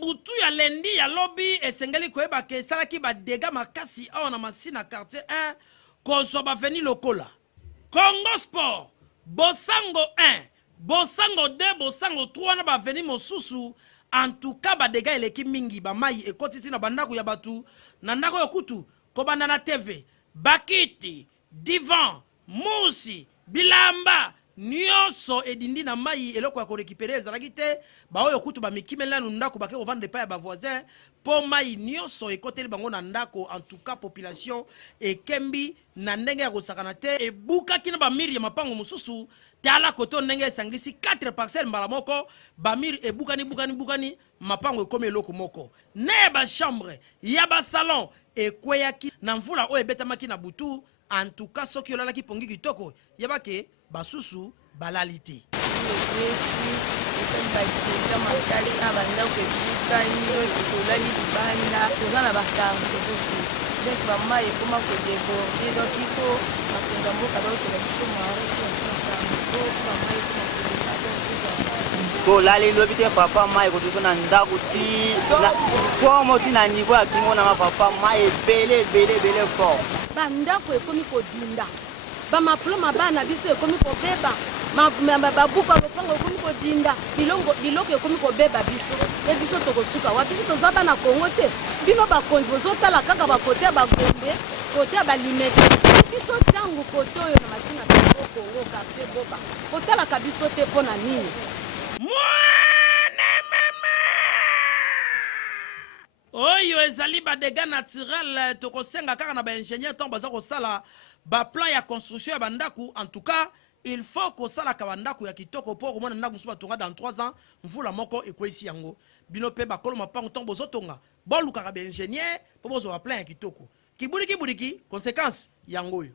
butu ya lendi ya lobby esengeli koyeba ke salaki ba dégâts makasi awa na masina quartier 1 kozwa baveni lokola Congo Sport Bosango 1 Bosango 2 Bosango 3 na baveni mosusu en tout cas ba dégâts eleki mingi ba mai ekotisi na bandako ya batu na ndako yokutu kobanda na TV bakiti divan musi bilamba nyonso edindi na mai eloko ya korekipere ezalaki te baoyo kutu bamikimela na ndako bake kovanda epai ya bavoisin po mai nyonso ekoteli bango na ndako. En tout cas population ekembi na ndenge ya kosakana te ebukaki na bamiri ya mapango mosusu tala koto ndenge esangisi 4 parcelles mbala moko bamiri ebukani mapango ekomi eloko moko na ba chambre ya ba salon ekweyaki na mvula oyo ebetamaki na butu. En tout cas soki olalaki pongi kitoko yebake basusu balali te. Lali lobi te papa mai ko tuna ndaku ti na forme ti na niveau ya kingo na papa mai bele fort bandako ekomi kodinda bamaploma bana biso ekomi kobeba babuka lopango ekomi kodinda biloko ekomi kobeba biso e biso tokosuka wa biso toza bana Kongo te bino bakonzi bozotala kaka bakote ya bagombe kote ya balimete biso ntango kote oyo na masina biso Kongo quartier boba kotalaka biso te mpo na nini. Oyo ezali ba dégâts naturels tokosenga kaka na ba ingénieur tant baza kosala ba plan ya construction ya bandaku. En tout cas il faut kosala ka bandaku ya kitoko po komona ndaku musuba tonga dans 3 ans mvula moko ekwesi yango bino pe bakolo mapango tant bozotonga boluka ka ba ingénieur po bozo ba plan ya kitoko kibuliki conséquence yango yo.